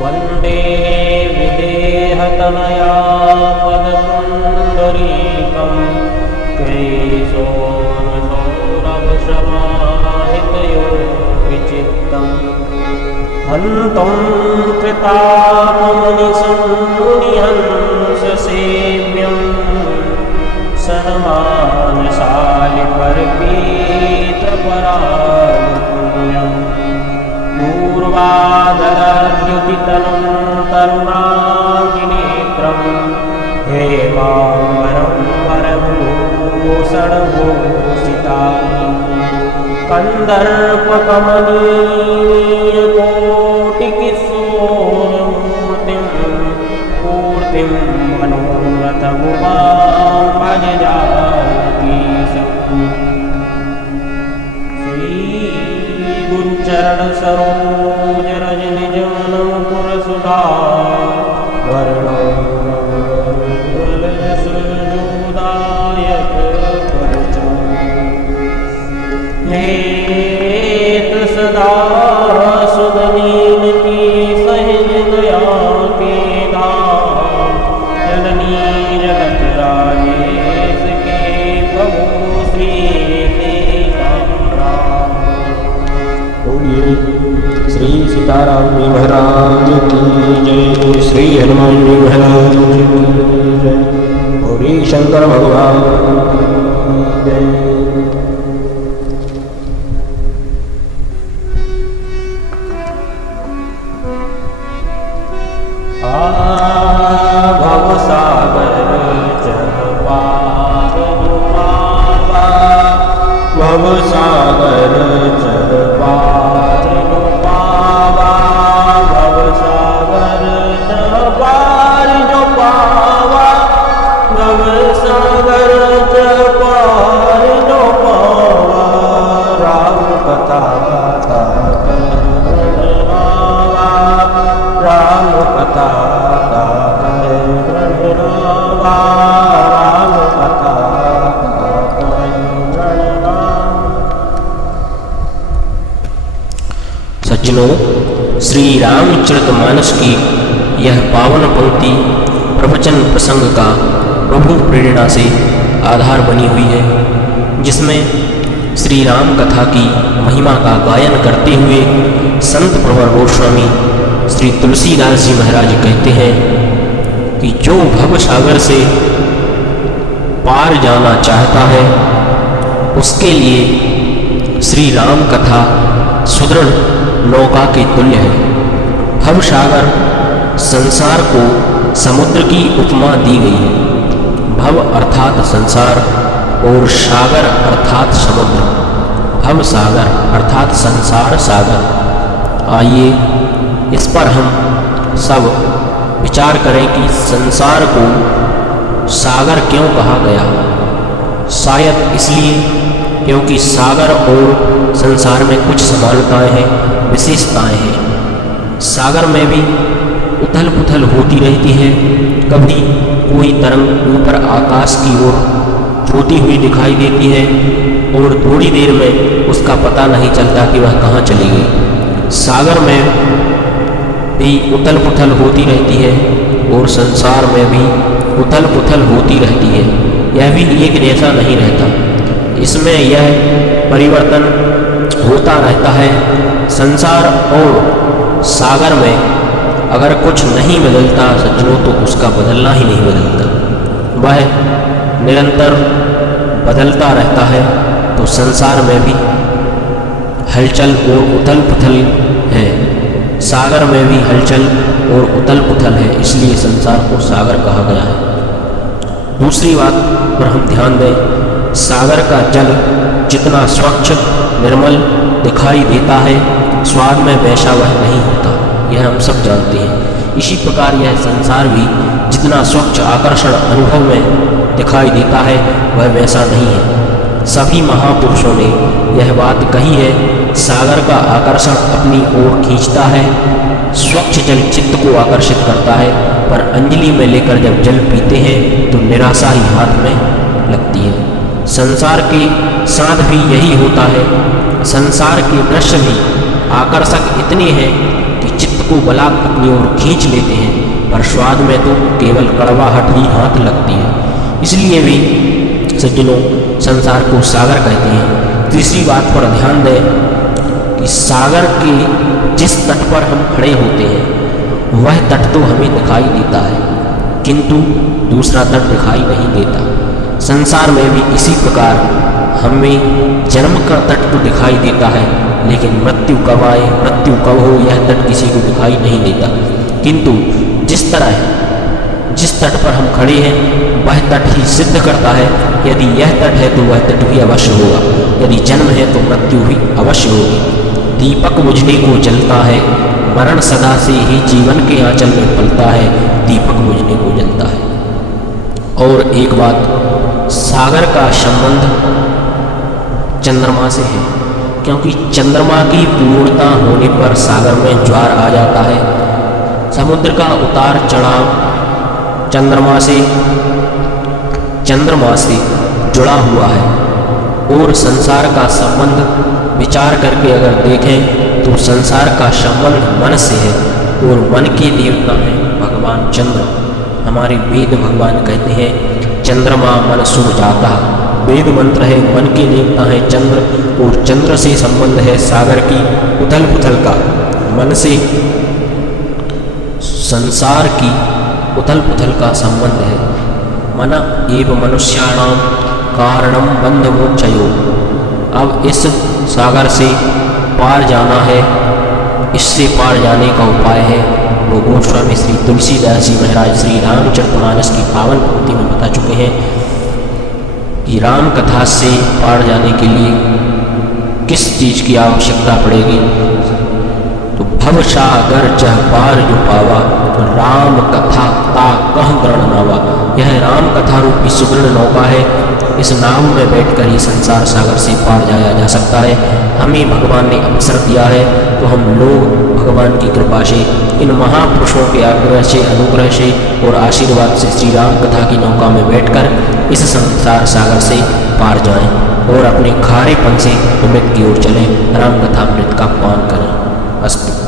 वन्दे विदेहतनया पदपुण्डरीकं कैशोरसौरभशमाहितयोगिचित्तं हन्तं कृतापमुनिसंमुनिहंससेव्यं सन्मानशालिपरपीतपरागपुण्यम् पूर्वादरद्युतितनं तरुणाग्निनेत्रं हेमाम्बरं वरभूषणभूषिताङ्गं कन्दर्पकमनीयकोटिकिशोरमूर्तिं पूर्तिं मनोरथमुपां भजजानकीशम् गुरुचरण सरोज रज निज मन मुकुर सुधा वर्णोदायक हेत सदा सुदनीन की सहज दया के धाम जननी जगत राजेश के प्रभु श्री श्री सीताराम जी महाराज की जय। श्री हनुमान जी महाराज की जय। गौरी शंकर भगवान की जय। भवसागर चर पार जो पावा भवसागर चर पार जो पावा भवसागर चर पार जो पावा भवसागर चर पार जो पावा राम कथा राम कथा सज्जनों, श्री रामचरितमानस की यह पावन पंक्ति प्रवचन प्रसंग का प्रभु प्रेरणा से आधार बनी हुई है, जिसमें श्री राम कथा की महिमा का गायन करते हुए संत प्रवर गोस्वामी श्री तुलसीदास जी महाराज कहते हैं कि जो भव सागर से पार जाना चाहता है उसके लिए श्री राम कथा सुदृढ़ नौका के तुल्य है। भव सागर संसार को समुद्र की उपमा दी गई है। भव अर्थात संसार और सागर अर्थात समुद्र। भव सागर अर्थात संसार सागर। आइए इस पर हम सब विचार करें कि संसार को सागर क्यों कहा गया। शायद इसलिए क्योंकि सागर और संसार में कुछ समानताएं हैं, विशेषताएं हैं। सागर में भी उथल पुथल होती रहती है। कभी कोई तरंग ऊपर आकाश की ओर छोटी हुई दिखाई देती है और थोड़ी देर में उसका पता नहीं चलता कि वह कहाँ चली गई। सागर में भी उथल पुथल होती रहती है और संसार में भी उथल पुथल होती रहती है। यह भी एक जैसा नहीं रहता, इसमें यह परिवर्तन होता रहता है। संसार और सागर में अगर कुछ नहीं बदलता सज्जनों तो उसका बदलना ही नहीं बदलता, वह निरंतर बदलता रहता है। तो संसार में भी हलचल और उथल पुथल है, सागर में भी हलचल और उथल पुथल है, इसलिए संसार को सागर कहा गया है। दूसरी बात पर हम ध्यान दें, सागर का जल जितना स्वच्छ निर्मल दिखाई देता है, स्वाद में वैसा वह नहीं होता, यह हम सब जानते हैं। इसी प्रकार यह संसार भी जितना स्वच्छ आकर्षण अनुभव में दिखाई देता है वह वैसा नहीं है। सभी महापुरुषों ने यह बात कही है, सागर का आकर्षण अपनी ओर खींचता है, स्वच्छ जल चित्त को आकर्षित करता है, पर अंजलि में लेकर जब जल पीते हैं तो निराशा ही हाथ में लगती है। संसार के साथ भी यही होता है। संसार के दृश्य भी आकर्षक इतने हैं कि चित्त को बलाक अपनी ओर खींच लेते हैं, पर स्वाद में तो केवल कड़वाहट ही हाथ लगती है। इसलिए भी सज्जनों संसार को सागर कहते हैं। तीसरी बात पर ध्यान दें कि सागर के जिस तट पर हम खड़े होते हैं वह तट तो हमें दिखाई देता है, किंतु दूसरा तट दिखाई नहीं देता। संसार में भी इसी प्रकार हमें जन्म का तट तो दिखाई देता है, लेकिन मृत्यु कब आए, मृत्यु कब हो, यह तट किसी को दिखाई नहीं देता। किंतु जिस तट पर हम खड़े हैं वह तट ही सिद्ध करता है, यदि यह तट है तो वह तट भी अवश्य होगा, यदि जन्म है तो मृत्यु भी अवश्य होगी। दीपक बुझने को जलता है, मरण सदा से ही जीवन के आंचल में पलता है, दीपक बुझने को जलता है। और एक बात, सागर का संबंध चंद्रमा से है, क्योंकि चंद्रमा की पूर्णता होने पर सागर में ज्वार आ जाता है। समुद्र का उतार चढ़ाव चंद्रमा से जुड़ा हुआ है। और संसार का संबंध विचार करके अगर देखें तो संसार का संबंध मन से है, और मन के देवता हैं भगवान चंद्र। हमारे वेद भगवान कहते हैं चंद्रमा मन सुर जाता। वेद मंत्र है, मन के देवता है चंद्र, और चंद्र से संबंध है सागर की उथल पुथल का। मन से संसार की उथल पुथल का संबंध है। मन एव मनुष्याणाम कारणम बंध मोक्षयो। अब इस सागर से पार जाना है, इससे पार जाने का उपाय है वो गोस्वामी श्री तुलसीदास जी महाराज श्री रामचरितमानस की पावन पंक्ति में बता चुके हैं कि राम कथा से पार जाने के लिए किस चीज़ की आवश्यकता पड़ेगी। तो भव सागर चह पार जो पावा, राम कथा ता कह गण नावा। यह राम कथा रूपी सुदृढ़ नौका है, इस नाव में बैठकर ही संसार सागर से पार जाया जा सकता है। हमें भगवान ने अवसर दिया है, तो हम लोग भगवान की कृपा से, इन महापुरुषों के आग्रह से, अनुग्रह से और आशीर्वाद से श्री राम कथा की नौका में बैठकर इस संसार सागर से पार जाएं और अपने खारेपन से अमृत की ओर चलें, राम कथा अमृत का पान करें। अस्तु।